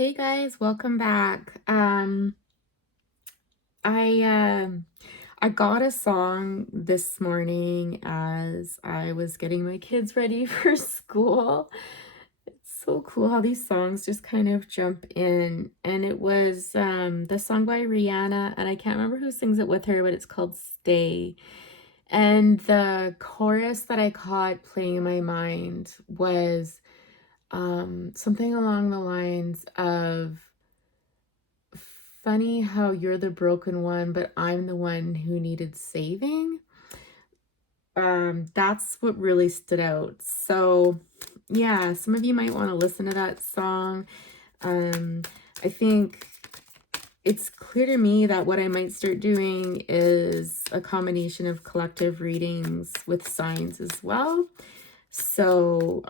Hey guys, welcome back. I I got a song this morning as I was getting my kids ready for school. It's so cool how these songs just kind of jump in. And it was the song by Rihanna, and I can't remember who sings it with her, but it's called Stay. And the chorus that I caught playing in my mind was something along the lines of, funny how you're the broken one, but I'm the one who needed saving. That's what really stood out. So yeah, some of you might want to listen to that song. um I think it's clear to me that what I might start doing is a combination of collective readings with signs as well. So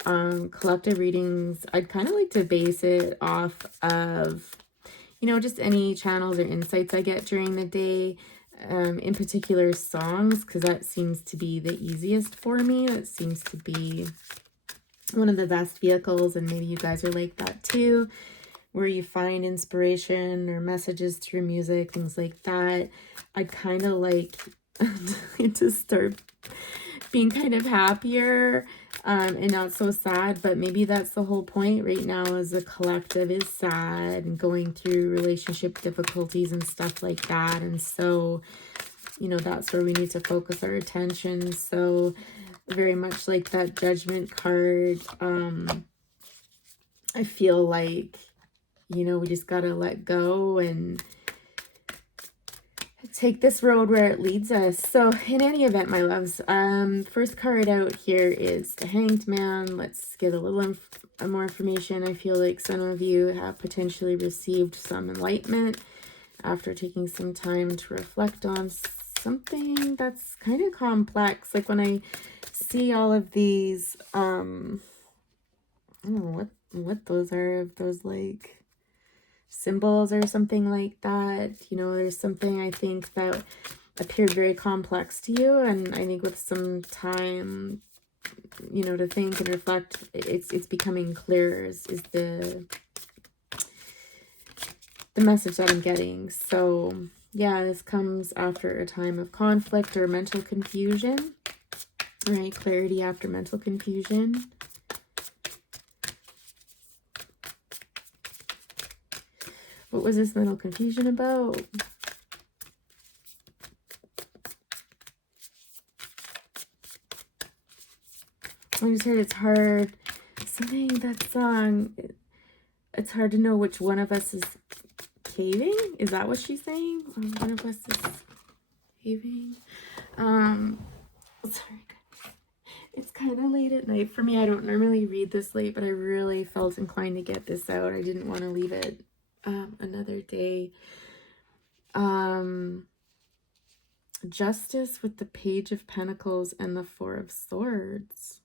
collective readings, I'd kind of like to base it off of, just any channels or insights I get during the day, in particular songs, because that seems to be the easiest for me. That seems to be one of the best vehicles, and maybe you guys are like that too, where you find inspiration or messages through music, things like that. I'd kind of like to start being kind of happier, and not so sad, but maybe that's the whole point right now, as a collective is sad and going through relationship difficulties and stuff like that. And so, that's where we need to focus our attention. So very much like that Judgment card, I feel like, we just gotta let go and take this road where it leads us. So in any event, my loves, first card out here is the Hanged Man. Let's get a little more information. I feel like some of you have potentially received some enlightenment after taking some time to reflect on something that's kind of complex. Like when I see all of these, I don't know what those are, if those like symbols or something like that. There's something I think that appeared very complex to you, and I think with some time, to think and reflect, it's becoming clearer is the message that I'm getting. So yeah, this comes after a time of conflict or mental confusion, right? Clarity after mental confusion. What was this mental confusion about? I just heard it's hard. Something, that song, it's hard to know which one of us is caving. Is that what she's saying? One of us is caving. Sorry. It's kind of late at night for me. I don't normally read this late, but I really felt inclined to get this out. I didn't want to leave it another day. Justice with the Page of Pentacles and the Four of Swords.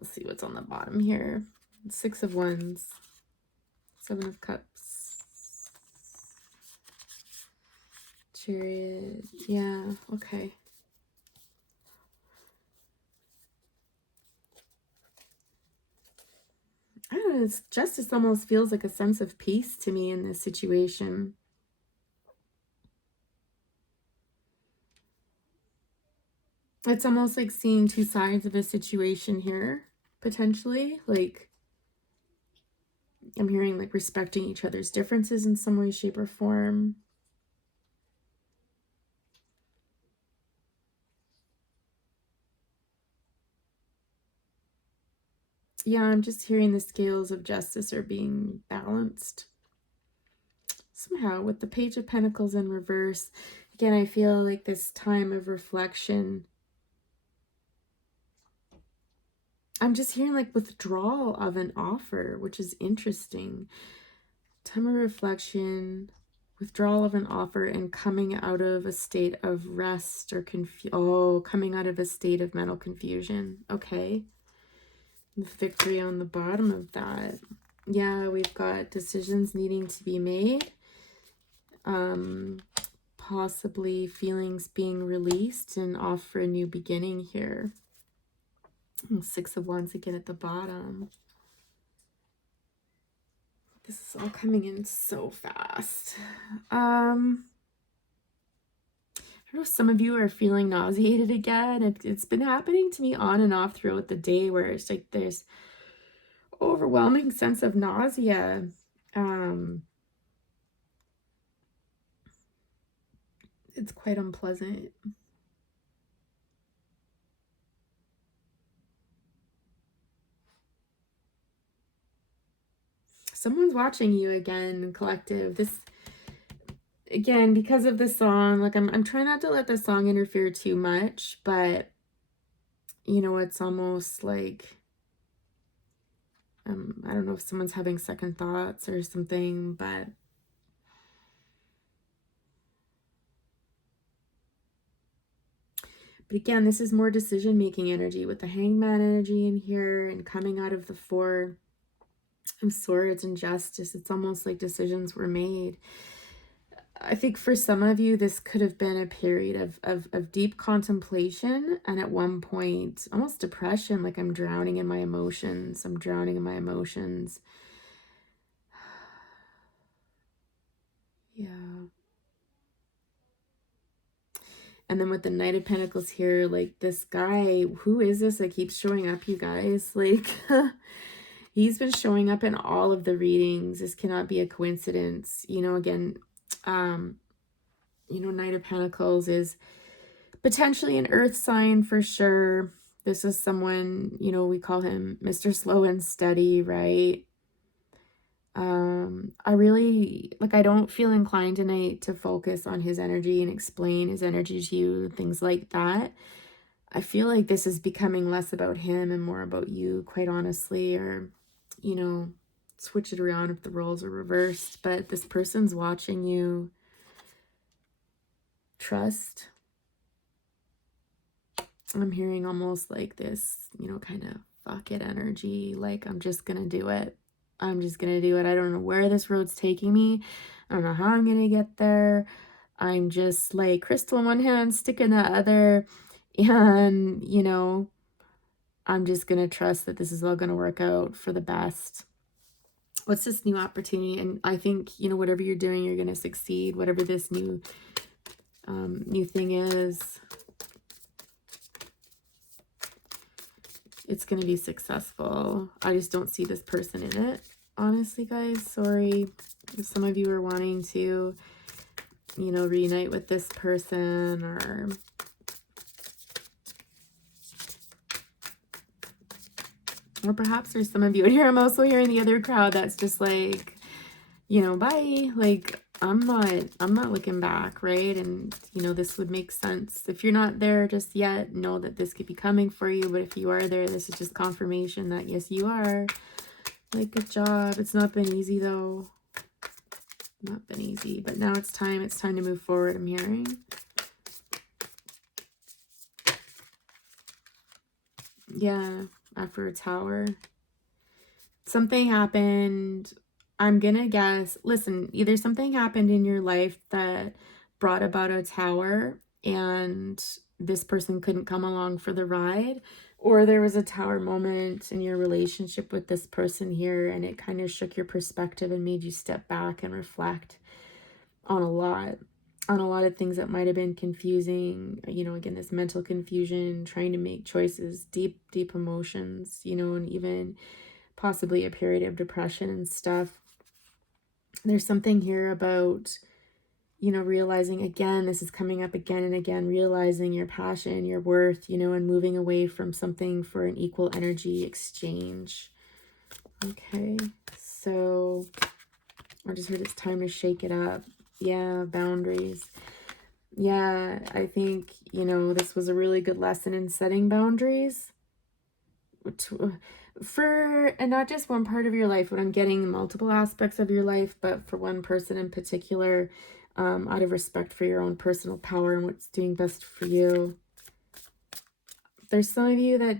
Let's see what's on the bottom here. Six of Wands, Seven of Cups, Chariot. Yeah, okay. I don't know, justice almost feels like a sense of peace to me in this situation. It's almost like seeing two sides of a situation here, potentially. Like, I'm hearing like respecting each other's differences in some way, shape, or form. Yeah, I'm just hearing the scales of justice are being balanced somehow with the Page of Pentacles in reverse. Again, I feel like this time of reflection, I'm just hearing like withdrawal of an offer, which is interesting. Time of reflection, withdrawal of an offer, and coming out of a state of rest or coming out of a state of mental confusion. Okay. Victory on the bottom of that. Yeah, we've got decisions needing to be made. Possibly feelings being released and off for a new beginning here. Six of Wands again at the bottom. This is all coming in so fast. I don't know if some of you are feeling nauseated again. It's been happening to me on and off throughout the day where it's like there's overwhelming sense of nausea. It's quite unpleasant. Someone's watching you again, collective. This, again, because of the song, like I'm trying not to let the song interfere too much, but you know, it's almost like I don't know if someone's having second thoughts or something, but again, this is more decision-making energy with the Hangman energy in here and coming out of the Four of Swords and Justice. It's almost like decisions were made. I think for some of you, this could have been a period of deep contemplation and at one point, almost depression, like I'm drowning in my emotions. I'm drowning in my emotions. Yeah. And then with the Knight of Pentacles here, like this guy, who is this that keeps showing up, you guys? Like, he's been showing up in all of the readings. This cannot be a coincidence. You know, again, you know, Knight of Pentacles is potentially an earth sign for sure. This is someone, you know, we call him Mr. Slow and Steady, right? I really, like, I don't feel inclined tonight to focus on his energy and explain his energy to you, things like that. I feel like this is becoming less about him and more about you, quite honestly, or, you know, switch it around if the roles are reversed. But this person's watching you. Trust. I'm hearing almost like this, you know, kind of fuck it energy. Like, I'm just going to do it. I'm just going to do it. I don't know where this road's taking me. I don't know how I'm going to get there. I'm just like crystal in one hand, stick in the other. And, you know, I'm just going to trust that this is all going to work out for the best. What's this new opportunity? And I think, you know, whatever you're doing, you're going to succeed. Whatever this new thing is, it's going to be successful. I just don't see this person in it, honestly, guys. Sorry if some of you are wanting to, you know, reunite with this person, or perhaps there's some of you in here. I'm also hearing the other crowd that's just like, you know, bye. Like, I'm not looking back, right? And, you know, this would make sense. If you're not there just yet, know that this could be coming for you. But if you are there, this is just confirmation that, yes, you are. Like, good job. It's not been easy, though. Not been easy. But now it's time. It's time to move forward, I'm hearing. Yeah, after a tower. Something happened. I'm gonna guess, listen, either something happened in your life that brought about a tower and this person couldn't come along for the ride, or there was a tower moment in your relationship with this person here and it kind of shook your perspective and made you step back and reflect on a lot of things that might have been confusing, you know, again, this mental confusion, trying to make choices, deep emotions, you know, and even possibly a period of depression and stuff. There's something here about, you know, realizing, again, this is coming up again and again, realizing your passion, your worth, you know, and moving away from something for an equal energy exchange. Okay, so I just heard it's time to shake it up. Yeah, boundaries. Yeah, I think, you know, this was a really good lesson in setting boundaries. And not just one part of your life, but I'm getting multiple aspects of your life, but for one person in particular, out of respect for your own personal power and what's doing best for you. There's some of you that,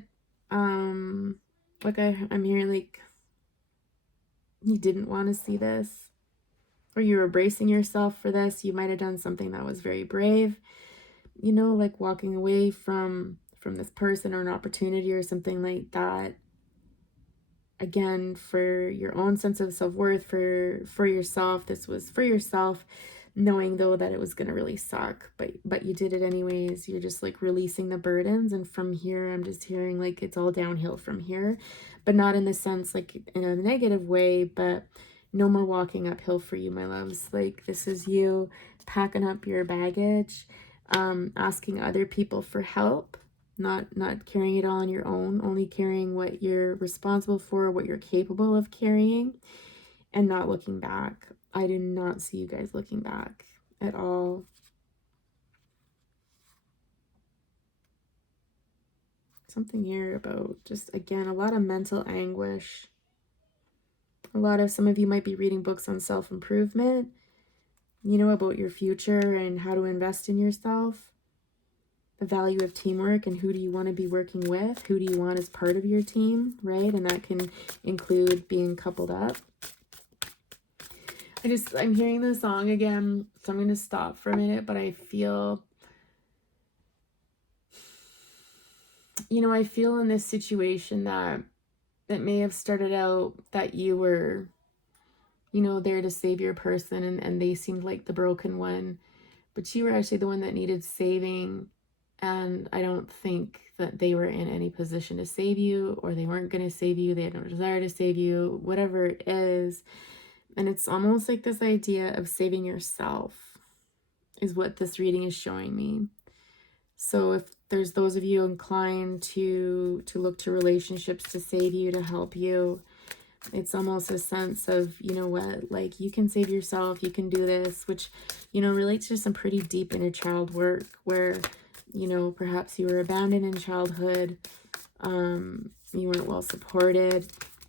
like I'm hearing, like, you didn't want to see this, or you were bracing yourself for this. You might have done something that was very brave, you know, like walking away from this person or an opportunity or something like that. again, for your own sense of self-worth, for yourself. This was for yourself, knowing though that it was going to really suck, but you did it anyways. You're just like releasing the burdens, and from here I'm just hearing like it's all downhill from here, but not in the sense like in a negative way, but no more walking uphill for you, my loves. Like, this is you packing up your baggage, asking other people for help, not carrying it all on your own, only carrying what you're responsible for, what you're capable of carrying, and not looking back. I do not see you guys looking back at all. Something here about just, again, a lot of mental anguish. Some of you might be reading books on self-improvement, about your future and how to invest in yourself, the value of teamwork, and who do you want to be working with? Who do you want as part of your team, right? And that can include being coupled up. I'm hearing the song again, so I'm going to stop for a minute, but I feel, I feel in this situation that it may have started out that you were, there to save your person, and they seemed like the broken one, but you were actually the one that needed saving. And I don't think that they were in any position to save you, or they weren't going to save you. They had no desire to save you, whatever it is. And it's almost like this idea of saving yourself is what this reading is showing me. So if there's those of you inclined to look to relationships to save you, to help you, it's almost a sense of, like, you can save yourself, you can do this, which, relates to some pretty deep inner child work where, perhaps you were abandoned in childhood, you weren't well supported,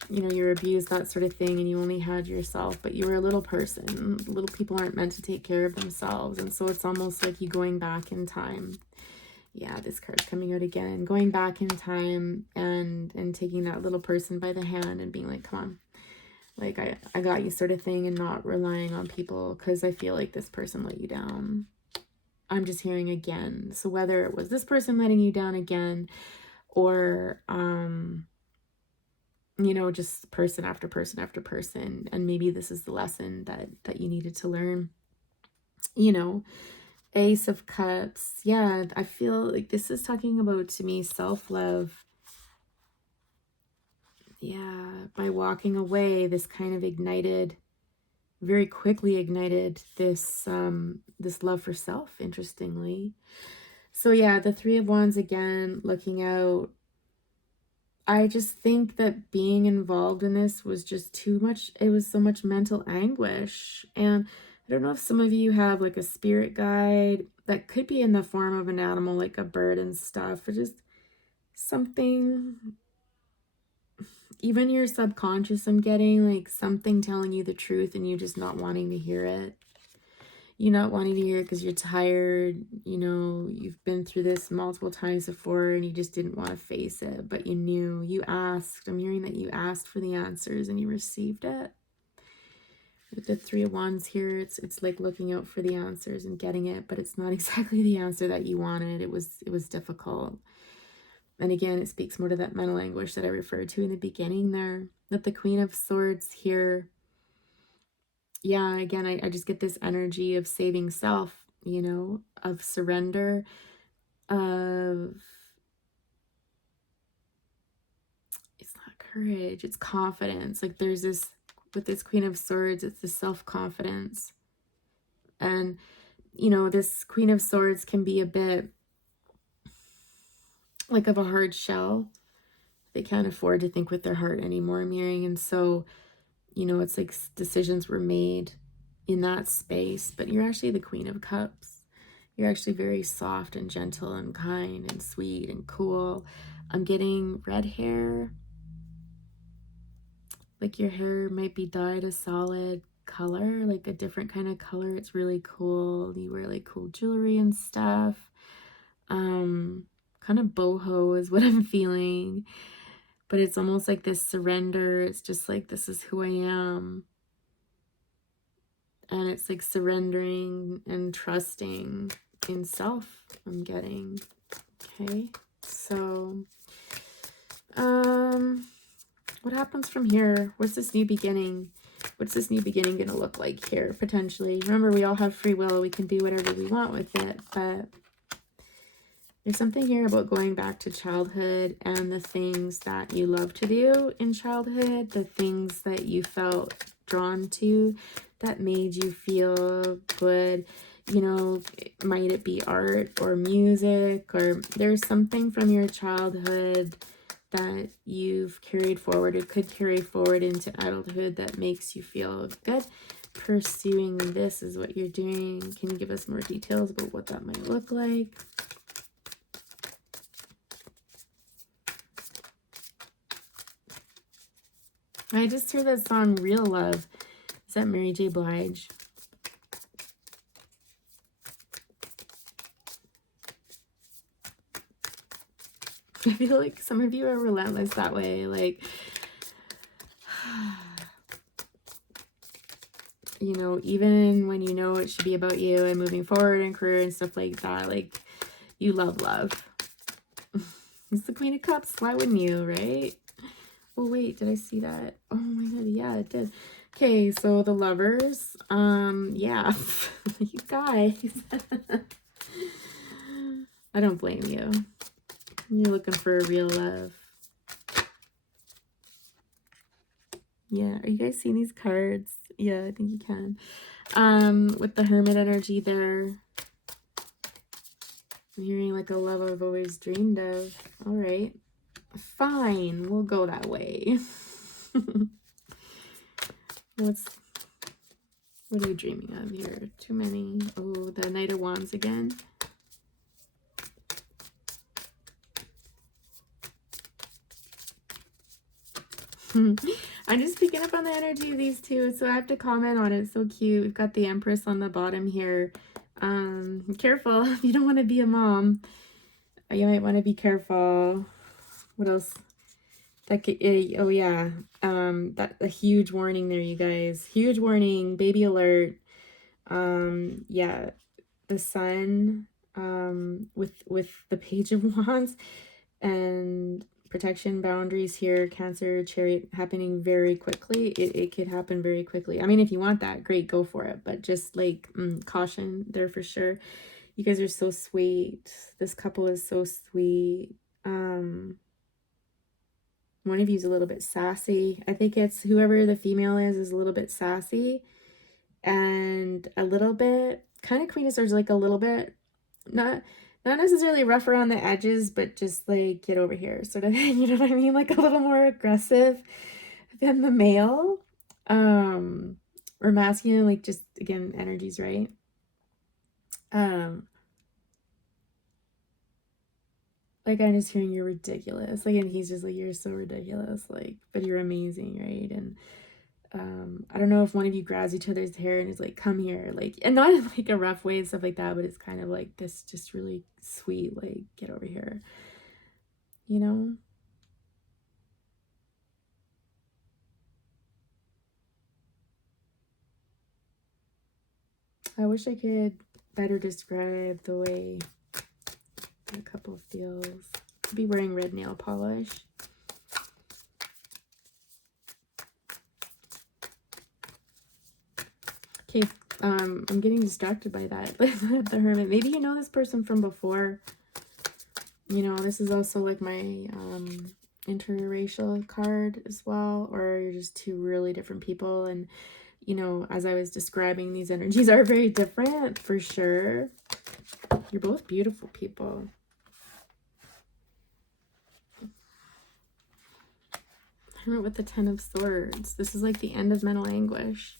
you were abused, that sort of thing, and you only had yourself, but you were a little person. Little people aren't meant to take care of themselves, and so it's almost like you going back in time. Yeah, this card's coming out again. Going back in time and taking that little person by the hand and being like, come on, like, I got you, sort of thing, and not relying on people because I feel like this person let you down. I'm just hearing again. So whether it was this person letting you down again, or just person after person after person, and maybe this is the lesson that you needed to learn. Ace of Cups. Yeah, I feel like this is talking about, to me, self-love. Yeah, by walking away, this kind of very quickly ignited this this love for self, interestingly. So yeah, the Three of Wands again, looking out. I just think that being involved in this was just too much. It was so much mental anguish. And I don't know if some of you have like a spirit guide that could be in the form of an animal, like a bird and stuff, or just something, even your subconscious. I'm getting like something telling you the truth and you just not wanting to hear it. You not wanting to hear it because you're tired, you've been through this multiple times before and you just didn't want to face it, but you knew, you asked. I'm hearing that you asked for the answers and you received it. With the Three of Wands here, it's like looking out for the answers and getting it, but it's not exactly the answer that you wanted. It was difficult. And again, it speaks more to that mental anguish that I referred to in the beginning there. That the Queen of Swords here, yeah, again, I just get this energy of saving self, of surrender, of, it's not courage, it's confidence. Like, there's this, with this Queen of Swords, it's the self-confidence. And, this Queen of Swords can be a bit like of a hard shell. They can't afford to think with their heart anymore, I'm hearing. And so, it's like decisions were made in that space, but you're actually the Queen of Cups. You're actually very soft and gentle and kind and sweet and cool. I'm getting red hair. Like your hair might be dyed a solid color, like a different kind of color. It's really cool. You wear like cool jewelry and stuff. Kind of boho is what I'm feeling. But it's almost like this surrender. It's just like, this is who I am. And it's like surrendering and trusting in self, I'm getting. Okay, so What happens from here? What's this new beginning? What's this new beginning going to look like here, potentially? Remember, we all have free will. We can do whatever we want with it. But there's something here about going back to childhood and the things that you love to do in childhood, the things that you felt drawn to that made you feel good. You know, might it be art or music, or there's something from your childhood that you've carried forward or could carry forward into adulthood that makes you feel good. Pursuing this is what you're doing. Can you give us more details about what that might look like? I just heard that song Real Love. Is that Mary J. Blige? I feel like some of you are relentless that way. Like, you know, even when you know it should be about you and moving forward in career and stuff like that, like, you love love. It's the Queen of Cups. Why wouldn't you, right? Oh, wait, did I see that? Oh my god, yeah, it did. Okay, so the Lovers. Yeah. You guys. I don't blame you. You're looking for a real love. Yeah, are you guys seeing these cards? Yeah, I think you can. With the Hermit energy there. I'm hearing like a love I've always dreamed of. All right. Fine, we'll go that way. What are you dreaming of here? Too many. Oh, the Knight of Wands again. I'm just picking up on the energy of these two, so I have to comment on it. So cute. We've got the Empress on the bottom here. Careful if you don't want to be a mom. You might want to be careful. What else? That could, oh yeah. That a huge warning there, you guys. Huge warning. Baby alert. Yeah. The Sun. With the Page of Wands and protection boundaries here, Cancer, Chariot happening very quickly. It could happen very quickly. I mean, if you want that, great, go for it. But just like caution there for sure. You guys are so sweet. This couple is so sweet. One of you is a little bit sassy. I think it's whoever the female is a little bit sassy and a little bit kind of Queen of Swords, like a little bit not necessarily rough around the edges, but just like get over here sort of, you know what I mean, like a little more aggressive than the male, or masculine, like just again energies, right? Like I'm just hearing you're ridiculous, like, and he's just like, you're so ridiculous, like, but you're amazing, right? And I don't know if one of you grabs each other's hair and is like, come here, like, and not in like a rough way and stuff like that, but it's kind of like this just really sweet, like, get over here, you know? I wish I could better describe the way the couple feels. I'll be wearing red nail polish. Okay, I'm getting distracted by that. The Hermit. Maybe you know this person from before. You know, this is also like my interracial card as well. Or you're just two really different people. And, you know, as I was describing, these energies are very different for sure. You're both beautiful people. Hermit with the Ten of Swords. This is like the end of mental anguish.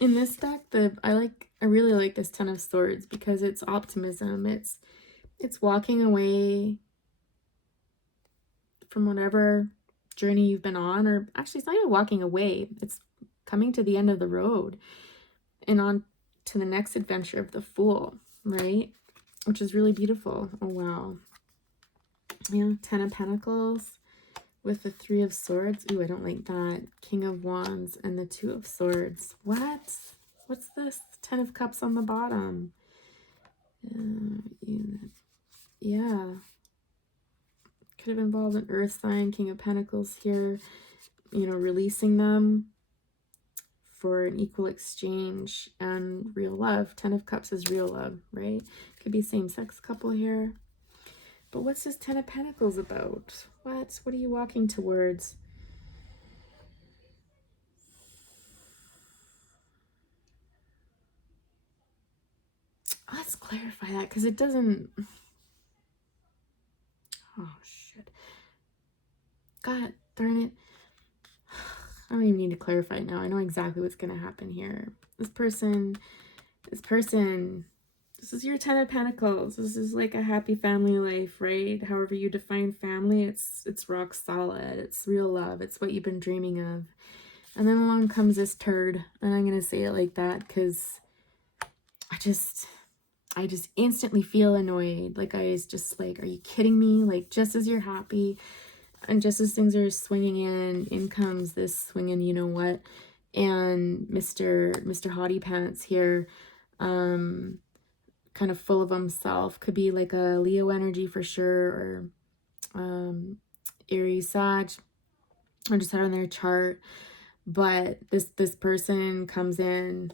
In this deck, I really like this Ten of Swords because it's optimism. It's walking away from whatever journey you've been on, or actually it's not even walking away. It's coming to the end of the road and on to the next adventure of the Fool, right? Which is really beautiful. Oh, wow. Yeah, Ten of Pentacles with the Three of Swords. Ooh, I don't like that. King of Wands and the Two of Swords. What? What's this? Ten of Cups on the bottom. Yeah. Could have involved an earth sign, King of Pentacles here, you know, releasing them for an equal exchange and real love. 10 of Cups is real love, right? Could be same-sex couple here. But what's this 10 of Pentacles about? What are you walking towards? Let's clarify that, because it doesn't... Oh, shit. God darn it. I don't even need to clarify it now. I know exactly what's going to happen here. This person, this is your 10 of Pentacles. This is like a happy family life, right? However you define family, it's rock solid. It's real love. It's what you've been dreaming of. And then along comes this turd. And I'm going to say it like that because I just instantly feel annoyed. Like, I was just like, are you kidding me? Like, just as you're happy and just as things are swinging in comes this swinging, you know what? And Mr. Hottie Pants here, kind of full of himself. Could be like a Leo energy for sure, or Aries, Sag, or just out on their chart. But this person comes in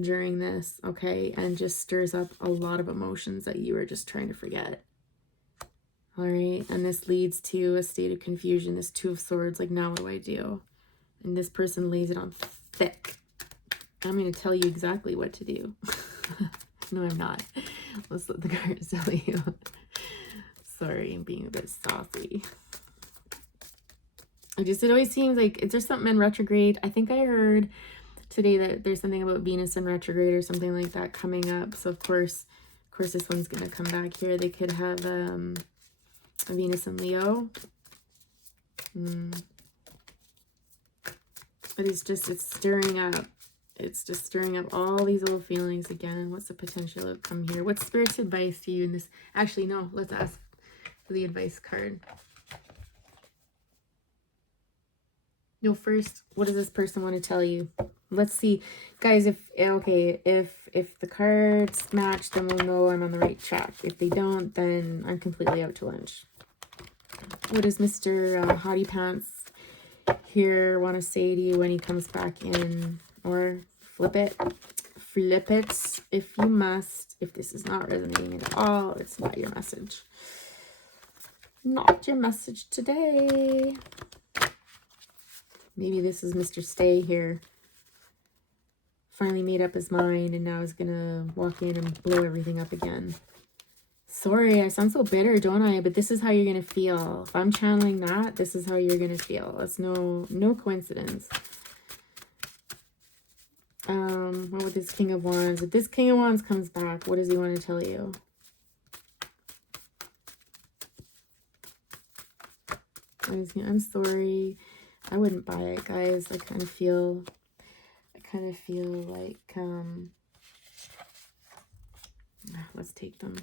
during this, okay, and just stirs up a lot of emotions that you were just trying to forget. All right, and this leads to a state of confusion, this Two of Swords, like, now what do I do? And this person lays it on thick. I'm going to tell you exactly what to do. No, I'm not. Let's let the cards tell you. Sorry, I'm being a bit saucy. It always seems like, is there something in retrograde? I think I heard today that there's something about Venus in retrograde or something like that coming up. So of course this one's going to come back here. They could have a Venus in Leo. But it's stirring up. It's just stirring up all these old feelings again. What's the potential outcome here? What's Spirit's advice to you in this? Actually, no, let's ask for the advice card. No, first, what does this person want to tell you? Let's see. Guys, if the cards match, then we'll know I'm on the right track. If they don't, then I'm completely out to lunch. What does Mr. Hottie Pants here want to say to you when he comes back in? Or flip it if you must. If this is not resonating at all, it's not your message. Not your message today. Maybe this is Mr. Stay here. Finally made up his mind and now is gonna walk in and blow everything up again. Sorry, I sound so bitter, don't I? But this is how you're gonna feel. If I'm channeling that, this is how you're gonna feel. It's no coincidence. What with this King of Wands? If this King of Wands comes back, what does he want to tell you? I'm sorry. I wouldn't buy it, guys. I kind of feel like, let's take them.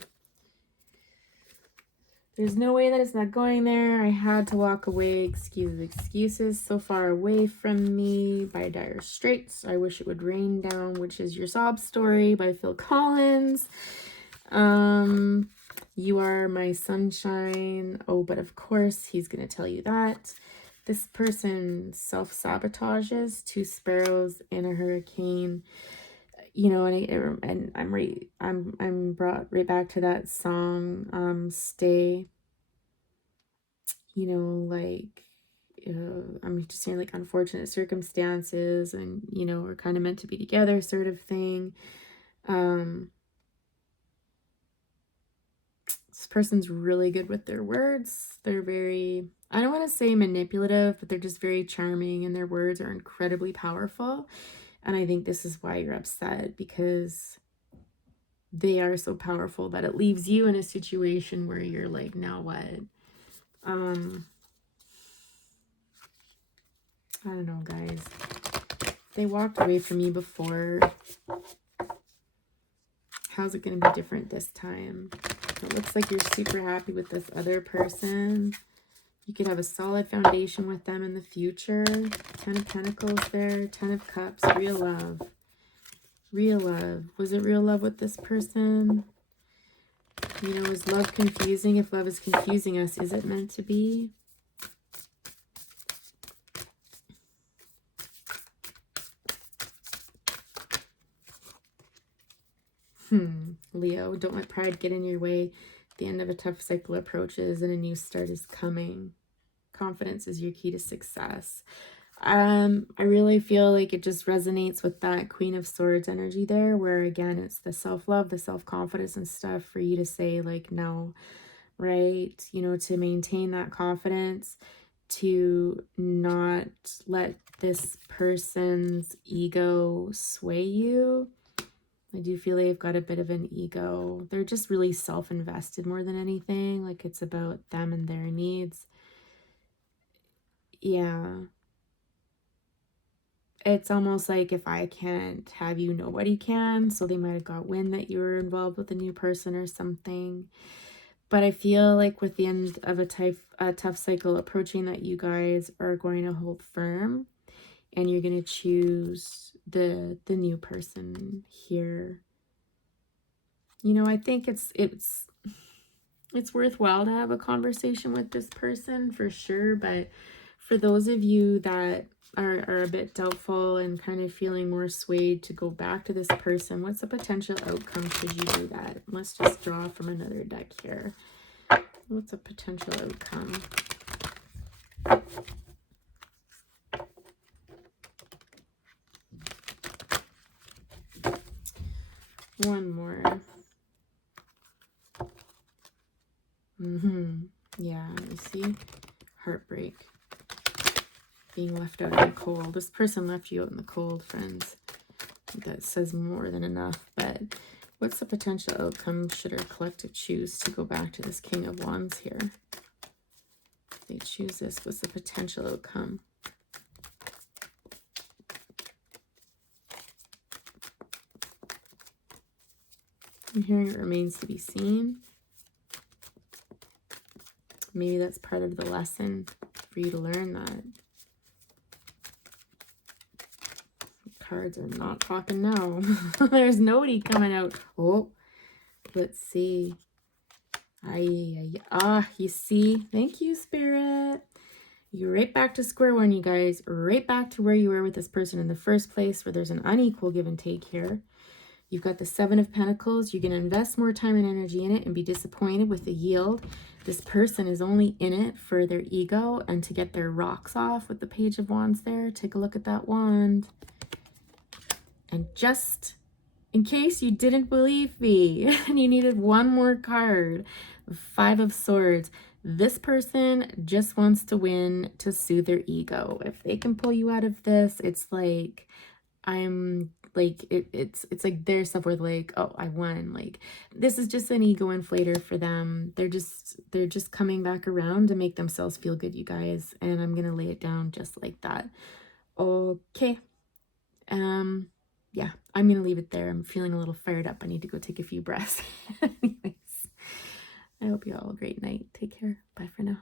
There's no way that it's not going there. I had to walk away. Excuses. So far away from me by Dire Straits. I wish it would rain down, which is your sob story by Phil Collins. You are my sunshine. Oh, but of course he's going to tell you that. This person self-sabotages. Two sparrows in a hurricane. You know, and I'm brought right back to that song, Stay. You know, like, I'm just saying, like, unfortunate circumstances, and, you know, we're kind of meant to be together, sort of thing. This person's really good with their words. They're very, I don't want to say manipulative, but they're just very charming, and their words are incredibly powerful. And I think this is why you're upset, because they are so powerful that it leaves you in a situation where you're like, now what? I don't know, guys. They walked away from you before. How's it going to be different this time? It looks like you're super happy with this other person. You could have a solid foundation with them in the future. 10 of Pentacles there. 10 of Cups. Real love. Real love. Was it real love with this person? You know, is love confusing? If love is confusing us, is it meant to be? Leo, don't let pride get in your way. The end of a tough cycle approaches and a new start is coming. Confidence is your key to success. I really feel like it just resonates with that Queen of Swords energy there, where again, it's the self-love, the self-confidence and stuff for you to say like, no, right? You know, to maintain that confidence, to not let this person's ego sway you. I do feel they've got a bit of an ego. They're just really self-invested more than anything. Like it's about them and their needs. Yeah. It's almost like if I can't have you, nobody can. So they might have got wind that you were involved with a new person or something. But I feel like with the end of a tough cycle approaching, that you guys are going to hold firm and you're going to choose the new person here. You know, I think it's worthwhile to have a conversation with this person for sure. But for those of you that are a bit doubtful and kind of feeling more swayed to go back to this person, what's the potential outcome should you do that? Let's just draw from another deck here. What's a potential outcome? One more. Yeah, you see? Heartbreak. Being left out in the cold. This person left you out in the cold, friends. That says more than enough. But what's the potential outcome should our collective choose to go back to this King of Wands here? If they choose this, what's the potential outcome? I'm hearing it remains to be seen. Maybe that's part of the lesson for you to learn that. Cards are not talking now. There's nobody coming out. Oh, let's see. You see? Thank you, Spirit. You're right back to square one, you guys. Right back to where you were with this person in the first place, where there's an unequal give and take here. You've got the Seven of Pentacles. You're going to invest more time and energy in it and be disappointed with the yield. This person is only in it for their ego and to get their rocks off with the Page of Wands there. Take a look at that wand. And just in case you didn't believe me and you needed one more card, Five of Swords. This person just wants to win to soothe their ego. If they can pull you out of this, it's like, it's like their self-worth, like, oh, I won. Like, this is just an ego inflator for them. They're just coming back around to make themselves feel good, you guys. And I'm gonna lay it down just like that. Okay. Yeah, I'm gonna leave it there. I'm feeling a little fired up. I need to go take a few breaths. Anyways, I hope you all have a great night. Take care. Bye for now.